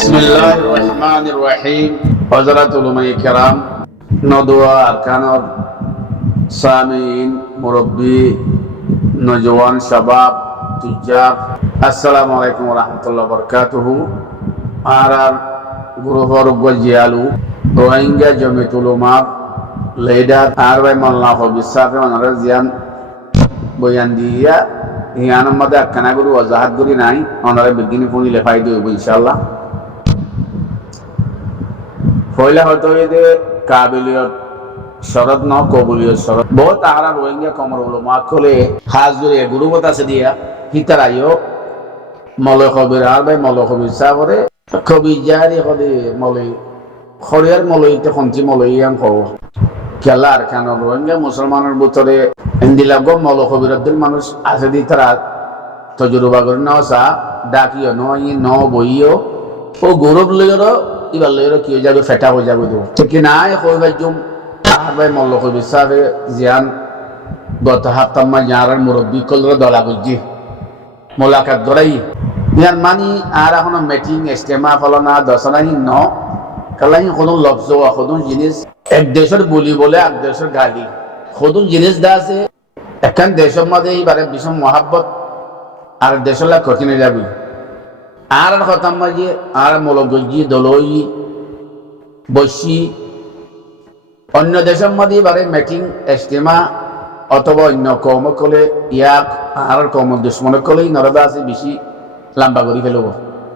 বিসমিল্লাহির রহমানির রহিম। হযরত উলামায়ে কেরাম, নদওয়া আরকানুর সামিন, মুরব্বি, নওজওয়ান, শাবাব, তুজ্জার, আসসালামু আলাইকুম ওয়া রাহমাতুল্লাহি ওয়া বারাকাতুহু। আর গ্রুপর গজিয়ালু রোহিঙ্গা জমিয়তুল উলামা লিডার আর ভাই মাওলানা হবিসাফে ওনারা জিয়ান বয়ান দিয়া ইয়ানের মধ্যে একখানা করে ওয়াজাহাত করি নাই, ওনারা বিজ্ঞানী ফোন লেখাই দেব ইনশাআল্লাহ। পয়লা হয়তো এদের কাবিলিয়ত শরৎ ন কবুলিয়ত শরৎ বহুত তাহারা রোহিঙ্গা কমর উলামা কলে হাজুর এ গ্রুপত আছে দিয়া হিতারাইও মলয় কবির আর ভাই মলয় কবির সাবরে কবি জারি হদে মলয় খরিয়ার মলয়তে খন্তি মলয়াম কও খেলা আর কেন রোহিঙ্গা মুসলমানের ভিতরে ইন্দিলাগ মলয় কবিরদের মানুষ আছে দি তারা তজরুবা করে নাও সা ডাকিও নই ন বইও ও গৌরব লইরও এবার লইরও কি হয়ে যাবে ফেটা হয়ে যাবে দেবো ঠিক নাই কই ভাই জুম আর ভাই মল্ল কবির সাহেব জিয়ান গত হাপ্তাহ যার মুরব্বী কলর দলা গুজি মোলাকাত ধরাই ইয়ার মানি আর এখন মিটিং ইজতেমা ফলনা দশনাহি ন কালাই কোনো লফজ কোনো জিনিস এক দেশের বলি বলে এক দেশের গালি কোনো জিনিস দা আছে একখান দেশের মধ্যে এইবারে ভীষণ মহাব্বত আর দেশলা কঠিন যাবি আর খতাম মাঝে আর মলগজি দলই বসি অন্য দেশের মধ্যে এবারে মিটিং ইজতেমা অথবা অন্য কর্ম করলে ইয়াক আর কর্ম দুশ্মন করলেই নরদা আছে বেশি লম্বা করে ফেলব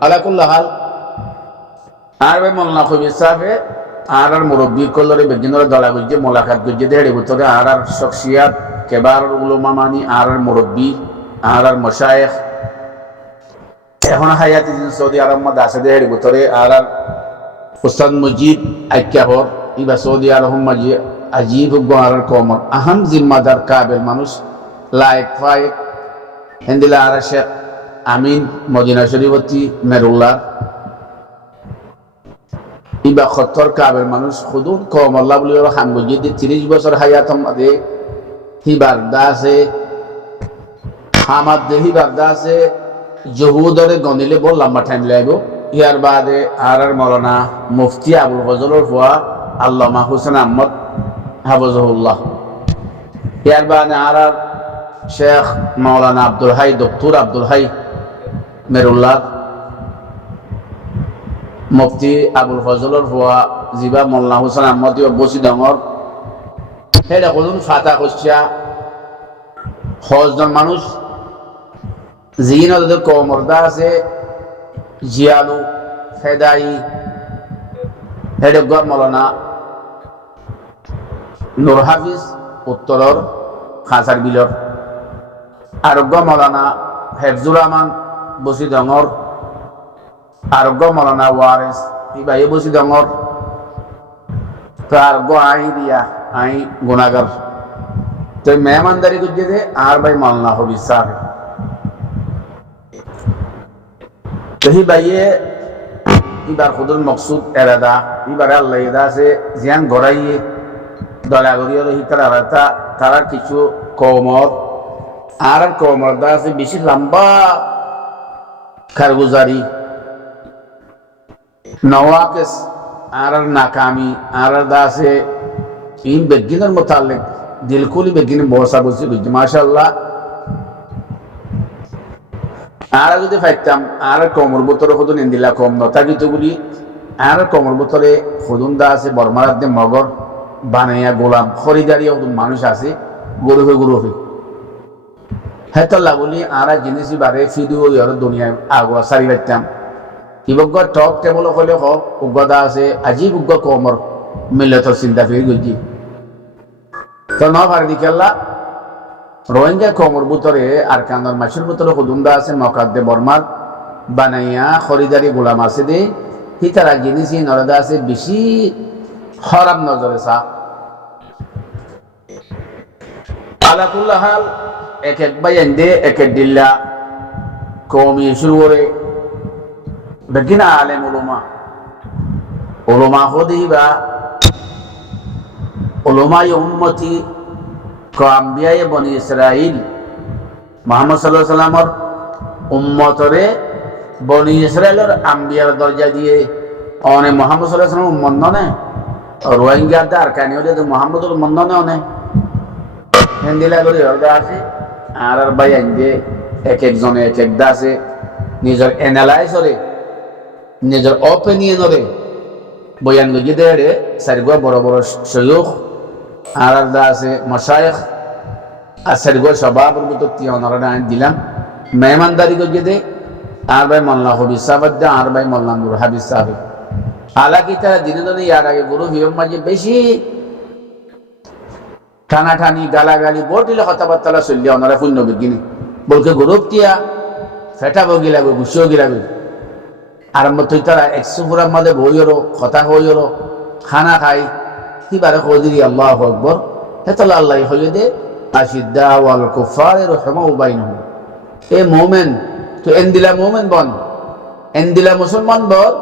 আলাকুল্লাহ হাল আর ভাই মোল্লা কবির সাহেবে আর মুরব্বী কলরে বিভিন্ন দলা গুজে মোলাকাত গুজে দেড় ভিতরে আর শখসিয়াত কেবার উলামা মানি আর মুরব্বী আর মশায়েখ এখন হায়াতি সৌদি আরব মধ্যে আছে দেড় ভিতরে আর উস্তাদ মুজিব আইক্যাহর ইবা সৌদি আরব মাঝে আজিব আর কমর আহম জিম্মাদার কাবেল মানুষ লাইক ফাইক হিন্দিলা আর শেখ আমিন মদিনা শরীফতি মেরুল্লাহ ইবা খত্তর কাবেল মানুষ খুদুন কম আল্লাহ বলি হাম বুঝিয়ে 30 বছর হায়াত আমাদের হিবারদা আছে হামাদ দে হিবারদা আছে জহুদরে গনিলে বল লম্বা টাইম লাগবে ইয়ার বাদে আর মৌলানা মুফতি আবুল ফজলর ফুয়া আল্লামা হুসেন আহমদ হাফিজাহুল্লাহ ইয়ার বাদে আর শেখ মৌলানা আব্দুল হাই ডক্টর আব্দুল হাই মেরুল্লাহ মুফতি আবুল ফজলর ফুয়া জিবা মোল্লা হুসেন আহমদ বসি ডঙর সেটা কোন ফাতা কষা হজজন মানুষ জিন কমরদা আছে জিয়ালু ফেদাই হেডগর মৌলানা নুর হাফিজ উত্তরর খাসার বিলর আরোগ্য মৌলানা হেফজুর রহমান বসি ডঙর আরোগ্য মৌলানা ওয়ারেস ইবাই বসি ডঙর আরোগ্য আই দিয়া আই গুণাগার তো মেহমানদারি করছে দে আর ভাই মৌলানা হবিজ সাহেব তহি বাইয়ে ইবার খুদুল মকসুদ এরাদা ইবার আল্লাহ ইদা আছে জিয়ান গড়াইয়ে দলাগড়ি হলো হিতারা তারা কিছু কমর আর কমর দা আছে বেশি লম্বা কারগুজারি নওয়াকেস আর নাকামি আর দা আছে ইন বেগিনের মোতালেক দিলকুলি বেগিনে বসা বসে বুঝছি মাশাআল্লাহ আর যদি ফাইতাম আর কমর বোতরে খুদুন ইন্দিলা কম নতাগিত বলি আর কমর বোতরে খুদুন দা আছে বর্মারাধ্যে মগর বানাইয়া গোলাম খরিদারি মানুষ আছে গরুফে হেতল্লা বলি আর জিনিস বারে ফিদু দুনিয়ায় আগুয়া সারি পাইতাম ইবজ্ঞ টক টেবল হলে হোক উগ্রদা আছে আজি উগ্র কমর মিল্লতর চিন্তা ফিরে গেছি তো ন পারে দিকেল্লা রোহিঙ্গা কমর ভিতরে আর কান্দর মাসের ভিতরে খুদুন্দা আছে মকাদ্দে বর্মার বানাইয়া খরিদারি গোলাম আছে দে হিতারা জিনিস নরদা আছে বেশি খারাপ নজরে সা আলাকুল্লাহ হাল এক এক বাইন দে এক এক দিল্লা কমি শুরু করে বেগিনা আলেম উলামা হদিবা উলামায়ে উম্মতি কাম্বিয়ায়ে বনি ইসরাইল মুহাম্মদ সাল্লাল্লাহু আলাইহি ওয়াসাল্লামর উম্মতরে বনি ইসরায়েলের আম্বিয়ার দরজা দিয়ে অনে মোহাম্মদ সাল্লাল্লাহু আলাইহি ওয়াসাল্লাম মন্দনে রোহিঙ্গা আর কানিও যে মোহাম্মদুর মন্দনে অনে হিন্দিলা করে অর্ডার আছে আর ভাই আনবে এক একজনে এক একটা আছে নিজের এনালাইজরে নিজের অপিনিয়নরে বয়ান গিয়ে দেড়ে সারিগো বড় বড় শয়ুখ আর আছে মাশায়েখ আর সারিগো সবাবর মতো তিয়নরা দিলাম মেহমানদারি গিয়ে দে আর ভাই মোল্লা হবিজ সাহেব আর ভাই মোল্লা নূর হাবিজ সাহেব হালাকি তারা দিনে দিনে ইয়ার আগে গুরু হিয়ম মাঝে বেশি টানাটানি গালাগালি বটিলে কথাবার্তা চললে ওনারা শূন্য বিজ্ঞানী বলকে গরুব তিয়া ফেটা বগি লাগবে গুছিও গিলাবে আরম্ভ তুই তারা একশো পুরার মধ্যে বইয়েরো কথা হইয়েরো খানা খাই কিবারে কদিরি আল্লাহ আকবর হেতলা আল্লাহ হইয়ে দে আশিদ্দা ওয়াল কুফারের রহমা বাইনহুম এ মোমেন তো এন্দিলা মোমেন বন এন্দিলা মুসলমান বল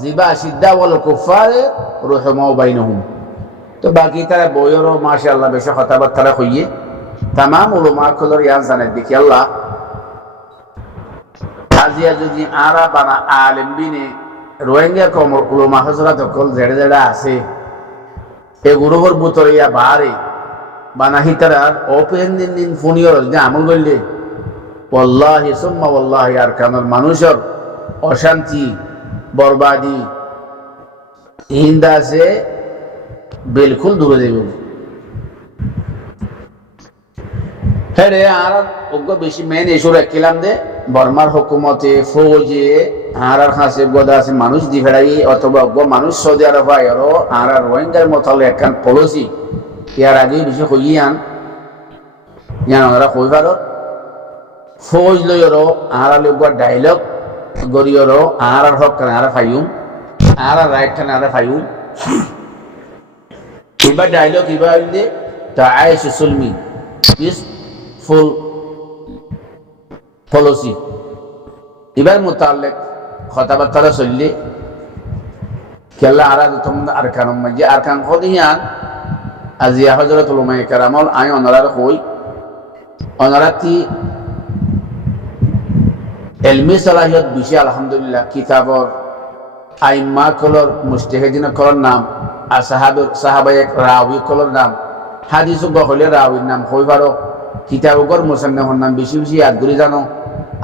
জিবা আশিদ্দা ওয়াল কুফারে রহমা বাইনহুম তো বাকি তারা বইয়েরও মাশাআল্লাহ বেশি কথাবার্তা হইয়ে তামাম উলামা কলর ইয়ান জানেন দেখি আল্লাহ আজিয়া যদি আরা বানা আলেম বিনে রোহিঙ্গা কমর উলামা হযরত কল জেড়ে জেড়া আছে এ গুরুবর বুতরে ইয়া বারে বানা হিতারার ওপেন দিন ফুনিয়র যে আমল করলে ওয়াল্লাহি সুম্মা ওয়াল্লাহি আর কানার মানুষের অশান্তি বরবাদি হিন্দা আছে बिल्कुल दूर देवे हेरे आर ओगो बेशी मेन इशू रखिलाम दे बर्मार हुकूमते फौजे आर खासे गोदा से मानुष दी फेड़ाई अथवा ओगो मानुष सऊदी आरब आयरो आर रोहिंग्यार मतल एकखान पलिसि यार आगे बेशी हइयान यान ओनारा कइ पारो फौज लयरो आर लोगो डायलग गरियरो आर हक आर फायुम आर राइट खान आर फायुम इबा डायलॉग इबा इल्दे ताआइश सुलमी पीसफुल पॉलिसी इबार मुताल्लिक खताबात्तारा सल्ली केल्ला आराद तुम अरकान मजे अरकान खदियान आजिया हजरत उलमा करामल आय अनरार होई अनराती इल्मी सलाहियत बिशे अल्हम्दुलिल्लाह किताबर आइम्मा कलर मुजतहिदिन कलर नाम আর সাহাবা এক রাওয়ী কলর নাম হাদিস হলে রাওয়ীর নাম হই পারো কিতাবগর মুসান্নাফর নাম বেশি বেশি ইয়াদ করে জানো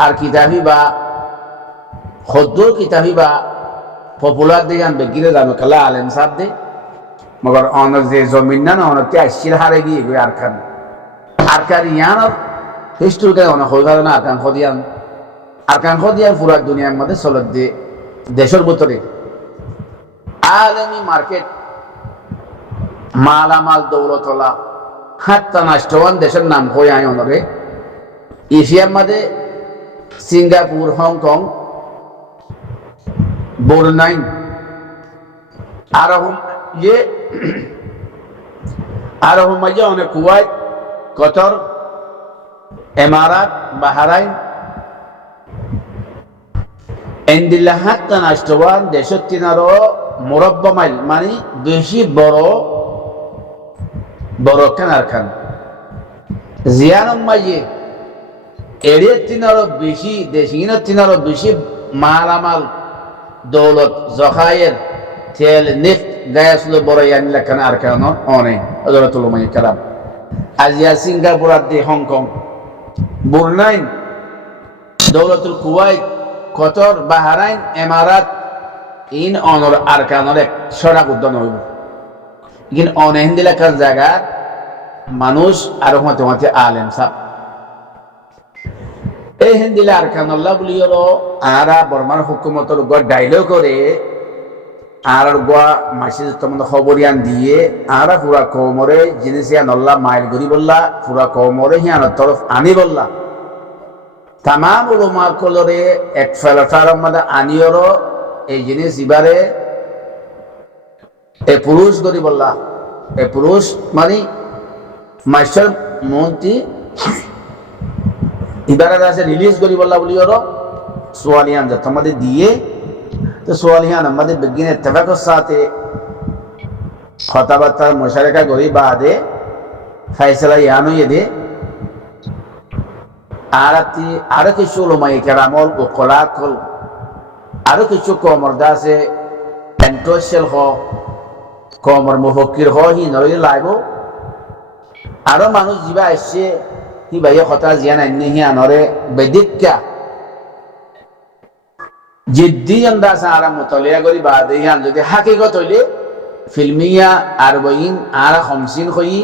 আর কিতাবি বা খদ্দুর কিতাবি বা পপুলার দিয়ান বেগিরে জানো কালা আলেম সাহেব দে মগর অনর যে জমিন না অনরতে আসির হারে গিয়ে গই আরকান ইয়ানর হিস্ট্রিকে অনেক হই পারো না আরকান খদিয়ান পুরা দুনিয়ার মধ্যে চলত দে দেশের ভিতরে আলমী মার্কেট মালামাল দৌলতলা হাত্তা নাষ্টওয়ান দেশের নাম হয়ে আয় অনরে এশিয়ার মধ্যে সিঙ্গাপুর হংকং ব্রুনাই আরব মাঝে অনেক কুয়েত কতর এমারাত বাহরাইন এন্দিল্লা হাত্তা নাষ্টওয়ান দেশের তিনারও মুরব্বা মাইল মানে বেশি বড় বড় কানার খান জিয়ানম মাঝে এড়িয়ে তিনারও বেশি দেশিনের তিনারও বেশি মালামাল দৌলত জখায়ের তেল নিফট গ্যাস লো বড় ইয়ানিলা কান আর কান অনেক হযরতুল উমাইয়া কালাম আজিয়া সিঙ্গাপুর আদি হংকং ব্রুনাই দৌলতুল কুওয়াইত কতর বাহরাইন এমারাত ইন অনর আরকানর এক সড়ক উদ্যান হইব কিন্তু অনেক এলাকার জায়গা মানুষ আর মতে আলেম সাহ এই হিন্দিলা আরকান আল্লাহ বলি হলো আরা বর্মার হুকুমতর গড় ডাইলগ করে আর গোয়া মাসিদ তোমাদের খবরিয়ান দিয়ে আরা পুরা কমরে জিনিসিয়ান আল্লাহ মাইল করি বললা পুরা কমরে হিয়ানোর তরফ আনি বললা তামাম উলামা কলরে এক ফেলাটার মধ্যে আনিয়রও এই জিনিস ইবারে এ পুরুষ করি বললা এ পুরুষ মানে মাস্টার মন্ত্রী ইবারে আছে রিলিজ করি বললা বলি ওর সোয়ালিয়ান যা তোমাদের দিয়ে তো সোয়ালিয়ান আমাদের বিজ্ঞান ইত্তেফাকের সাথে কথাবার্তা মুশারাকা করি বাদে ফয়সালা ইয়ানো দে আর কিছু উলামায়ে কেরামল ও কলাকল আরো কিছু কমর দা আছে এন্টোশেল হ কমর মুফক্কির হ হি নরই লাইব আরো মানুষ যিবা আসছে হি ভাইয়া কথা জিয়ান আইনি হি আনরে বেদিক্কা জিদ্দি আন্দাজ আরা মুতালিয়া করি বাদে হিয়ান যদি হাকিকত হইলে ফিল্মিয়া আরবাইন আরা 50 হই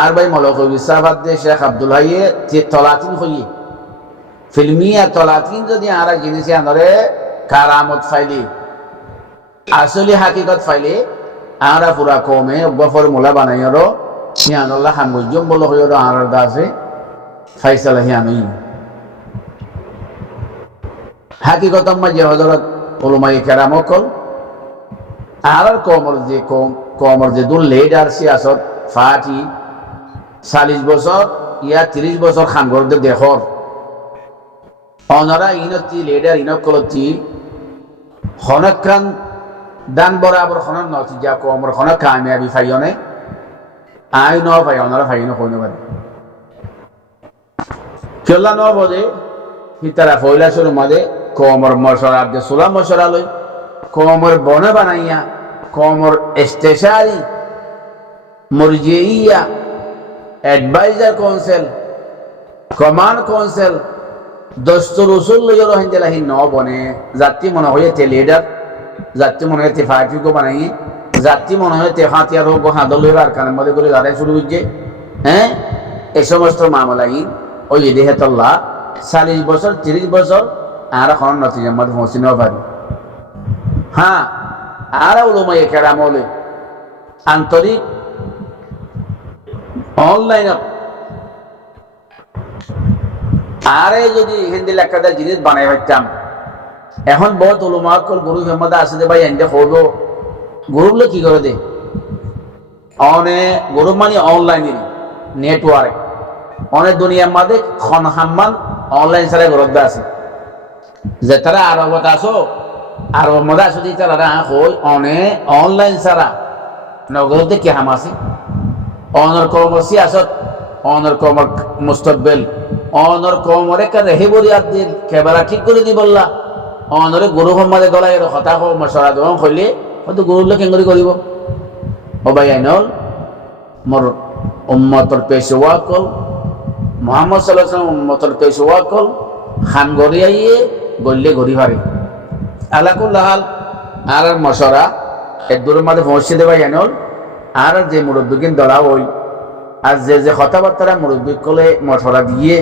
আর ভাই মলক বিসাবাদ দে শেখ আব্দুল হাইয়ে 30 হই ফিল্মিয়া 30 যদি আরা জিনিস আনরে কারামত ফাইলি আসলে হাকিকত ফাইলে আরা পুরা কমে গফর মোলা বানাইরো হিয়ান আল্লাহ হামুজুম বলো হইরো আর দাসে ফাইসালা হিয়ানই হাকিকত মাঝে হযরত উলামায়ে কেরাম কল আর কমর যে দুল লিডার সিয়াসত ফাটি 40 বছর ইয়া 30 বছর খানগরদের দেখর অনরা ইনতি লিডার ইনকলতি হনকান দান বরাবর হনন নতিজা কমর হন কামিয়াবি ফাইয়নে আই ন ভাই অনরা ফাইন কইনো পারে কেলা ন বদে হিতারা ফয়লা শুরু মাদে কমর মশরা আব্দে সুলা মশরা লই কমর বনে বানাইয়া কমর ইস্তেশারি মুরজিইয়া অ্যাডভাইজার কাউন্সিল কমান্ড কাউন্সিল দস্তুর উসুল লইরো হিন্দেলাহি ন বনে জাতি মনে হয় তে লিডার জাতি মনে হয় তে ফাটি কো বানাই জাতি মনে হয় তে হাতিয়ার হোক হাদল লইর আর কানের মধ্যে করে লড়াই শুরু হইছে হ্যাঁ এই সমস্ত মামলাই ওই দেহতল্লাহ 40 বছর 30 বছর আর এখন নতিজা মত পৌঁছিনো পারি হ্যাঁ আর উলামায়ে কেরাম হলে আন্তরিক অনলাইন আরে যদি হিন্দি লেখাটা জিনিস বানাই পারতাম এখন বহুত উলামা কল গুরু হেমদ আছে যে ভাই এন্ডে হলো গুরুগুলো কি করে দে গুরু মানে অনলাইন নেটওয়ার্ক অনেক দুনিয়ার মধ্যে খন হাম্মান অনলাইন ছাড়া গরদ আছে যে তারা আরবত আসো আর মধ্যে আসো যে তারা হই অনলাইন ছাড়া নগরতে কি হাম আছে অনর কর্মসি আসত অনর কর্মর মুস্তকবিল অনর কর্মরে কা রেহেবরি আদিল কেবারা ঠিক করে দি বললা অনরে গুরু সম্মাদে গলা এর কথা কো মশরা দন কইলে হয়তো গুরুলে কেঙ্গরি করিব ও ভাই আইনল মোর উম্মতর পেশওয়া কল মুহাম্মদ সাল্লাল্লাহু আলাইহি ওয়াসাল্লাম উম্মতর পেশওয়া কল খান গরি আইয়ে গল্লে গরি হারে আলাকুল হাল আর মশরা এর দূরের মধ্যে পৌঁছে দেবা আইনল আর যে মুরব্বিকিন দলা হই আর যে কথাবার্তা মুরব্বী কলে মশরা দিয়ে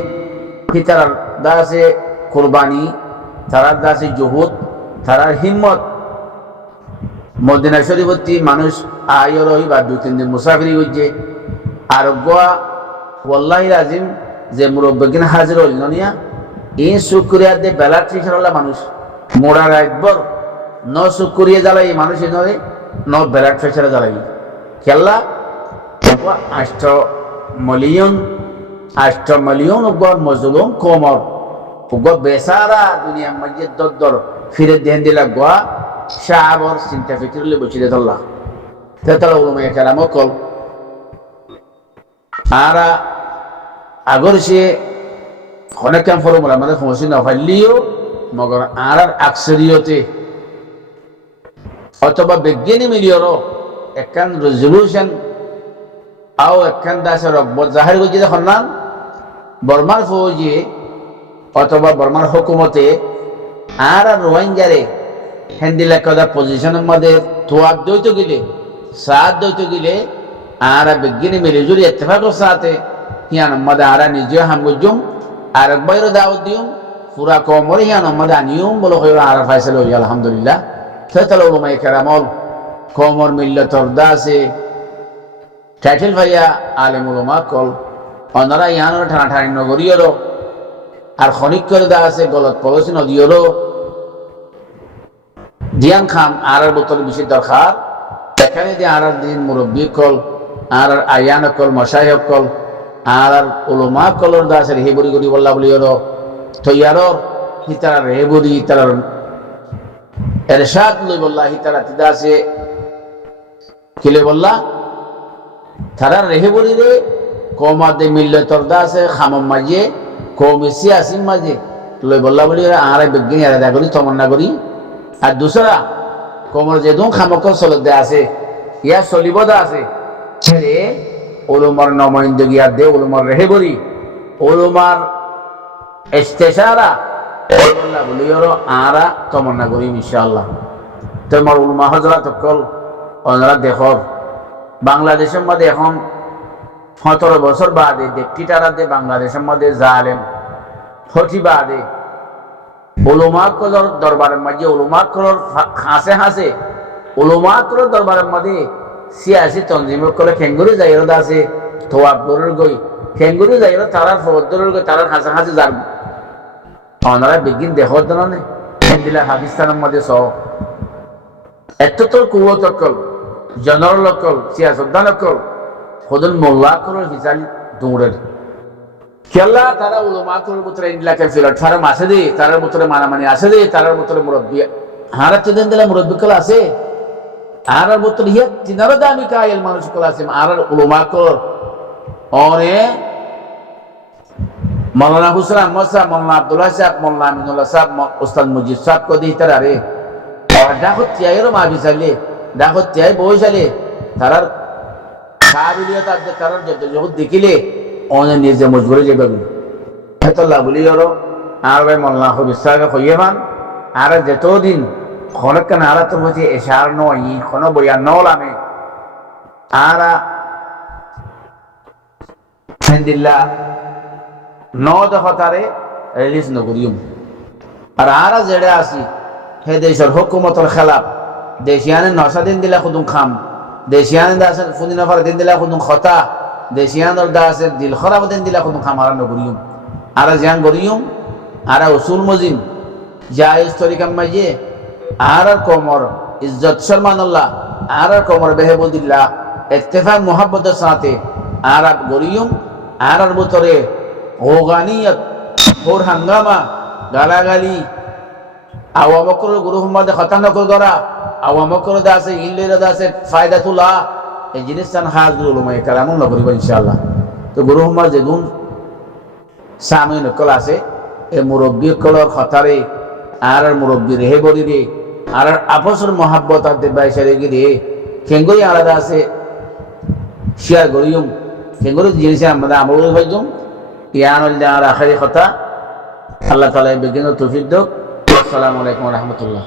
তার দাসে কুরবানি তার দাসে জুহুদ তার হিম্মত মদিনা শরীফতি মানুষ আয়র হই বা 2-3 দিন মুসাফিরি হইছে আর গোয়া ওয়াল্লাহি আজিম যে মুরব্বিকিন হাজির হইল নিয়া এই শুকরিয়া দে বেলা ত্রিশালা মানুষ মোড়া রাতভর ন শুকরিয়া জ্বালাই মানুষ নয় ন বেলা ত্রিশালা জ্বালাই খেলা 8 মিলিয়ন উগর মজলুম কমর উগর বেসারা দুনিয়া মসজিদ দর ফিরে দেন দিলা গোয়া শাহবর চিন্তা ফিকিরলে বসিয়ে ধরলা তেতলা উলামায়ে কেরাম কল আর আগর সে অনেক কাম ফরমুলা আমাদের পৌঁছে না ফাইলিও মগর আর আকসরিয়তে অথবা বিজ্ঞানী মিলিয়রও একখান রেজলিউশন আও একখান দাসের রব্বত জাহির করছে যখন না বর্মার ফৌজি অথবা বর্মার হুকুমতে আর রোহিঙ্গারে হিন্দি লেখা পজিশনের মধ্যে তোয়ার দইতে গেলে সাত দইতে গেলে আর বিজ্ঞানী মিলিজুরি ইত্তেফাকের সাথে হিয়ান মধ্যে আর নিজে হামগুজুম আর একবারও দাওয়াত দিউম পুরা কমর হিয়ান মধ্যে আনিউম বলো হইল আর ফাইসাল হই আলহামদুলিল্লাহ তেতলা উলামায়ে কেরামল কমর মিল্লাতর দাসে টাইটেল ভাইয়া আলেম উলামা কল অনরা ইয়ান ঠানাঠানি নগরীয়রও আর খনিক করে দা আছে গলত পলসি নদীয়রও দিয়ান খাম আর বোতল বেশি দরকার এখানে যে আর দিন মুরব্বী কল আর আয়ান কল মশাইহ কল আর উলামা কলর দাসে রেহেবরি করি বললা বলিয়রও তৈয়ারও হিতার রেহেবরি তার এরশাদ লই বললা হিতারা তিদাসে কিলে বললা তারা রেহেবরি রে কমাদে মিল্লতর দাসে খামম মাঝে কমিসি আসিম মাঝে লই বললা বলি আর বিজ্ঞানী আর দেখি তমন্না করি আর দুসরা কোমর যেদুন খামকল চলতে আছে ইয়া চলিবদা আছে ছেড়ে ওলুমার নময়ন্দগিয়ার দে ওলুমার রেহেবরি ওলুমার ইস্তেশারা ওলুল্লাহ বলিয়র আরা তমন্না করি ইনশাআল্লাহ তোমার উলমা হযরত কল ওনারা দেখর বাংলাদেশের মধ্যে এখন 17 বছর বাদে ডিক্টেটর দে বাংলাদেশের মধ্যে জালেম হটি বাদে উলমা কলর দরবারের মধ্যে উলমা কলর হাসে উলমা কলর দরবারের মধ্যে সিয়াসি তনজিমের কলে খেঙ্গুরি যাইরদ আছে তোয়াব গরুর গই খেঙ্গুরি যাইরদ তারার ফদরের গই তারার হাসে যার ওনারা বিগিন দেখর দননে দিলা পাকিস্তানের মধ্যে সহ এত তোর কুয়ত কল জেনারেল কল সিয়াসতদান কল খোদুল মোল্লা কলর হিসালি দৌড়ের কেল্লা তারা উলমা কলর ভিতরে ইন্ডিয়াকে ফিরত ফারাম আছে দে তারার ভিতরে মানামানি আছে দে তারার ভিতরে মুরব্বী হারা চিদেন দিলা মুরব্বী কল আছে আরার ভিতরে হিয়া তিনারা দামি কায়েল মানুষ কল আছে আরার উলমা কলর অনে মৌলানা হুসেন আহমদ সাহেব মৌলানা আব্দুল্লাহ সাহেব মৌলানা আমিনুল্লাহ সাহেব উস্তাদ মুজিব সাহেব কো দিই তারা রে ডাকত তিয়াইরো মা বিসালে ডাকত তিয়াই বইসালে তারার কাবিলিয়ত আছে তারার যত দেখিলে অনে নিজে মজবুরে যাবে হেতল্লাহ বলিয়রো আর ভাই মৌলানা খুব বিশ্বাসে কইয়েমান আর যতদিন খনকান আর তো বুঝি এশার নই কোন বইয়া নলামে আর আলহামদুলিল্লাহ নদহতারে রিলিজ নগরিয়ম আর আরা জেড়ে আসি হে দেশের হুকুমতর খেলাফ দেশিয়ানে 9 দিন দিলা খুদুম খাম দেশিয়ানে দাসে ফুদিন নফর দিন দিলা খুদুম খতা দেশিয়ানের দাসে দিল খারাপ দিন দিলা খুদুম খাম আর নগরিয়ম আর জিয়ান গরিয়ম আর উসুল মজিম জায়েজ তরিকা মাইয়ে আর কোমর ইজ্জত সম্মানুল্লাহ আর কোমর বেহবুদিল্লাহ ইত্তেফাক মুহাব্বতের সাথে আর গরিয়ম আর ভিতরে ওগানিয়ত ওর হাঙ্গামা গালাগালি আওয়ামকর গুরু হুম্মাদে খতা নকল করা আওয়ামকর দাসে ইল্লের দাসে ফায়দাতুল্লাহ এই জিনিসটান হাজরুল উলামা কালামুল না করিব ইনশাআল্লাহ তো গুরু হুম্মা যেগুন সামনে নকল আছে এই মুরব্বী কলর খতারে আর মুরব্বী রেহে বলি রে আর আপসর মহাব্বত আর দেবাই সারে গিরে কেঙ্গই আলাদা আছে শেয়ার করিম কেঙ্গই জিনিস আমরা আমল হইজুম ইয়ানুল্লাহ আর আখিরি কথা আল্লাহ তাআলা বিজ্ঞান তৌফিক দাও আসসালামু আলাইকুম ওয়া রাহমাতুল্লাহ।